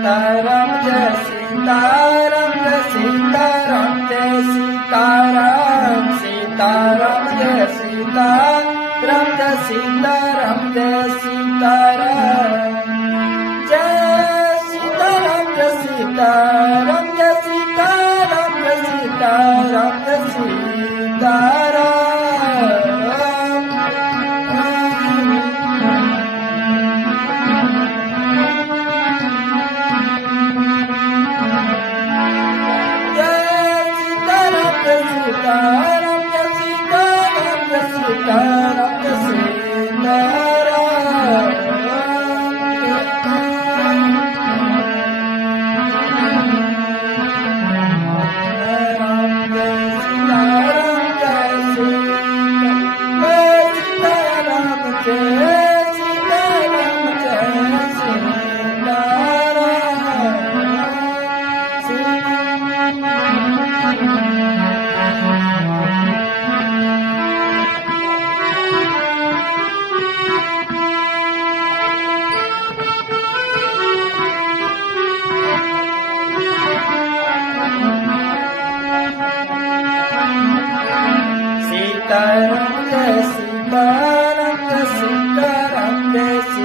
Sitaram Jai Sitaram Jai Sitaram Jai Sitaram Sitaram Jai Sitaram Jai Sitaram Jai Sitaram Jai Sitaram Jai Sitaram Jai Sitaram Jai Sitaram Jai Sitaram Sitaram Jai Sitaram Jai Sitaram Jai Sitaram Jai Sitaram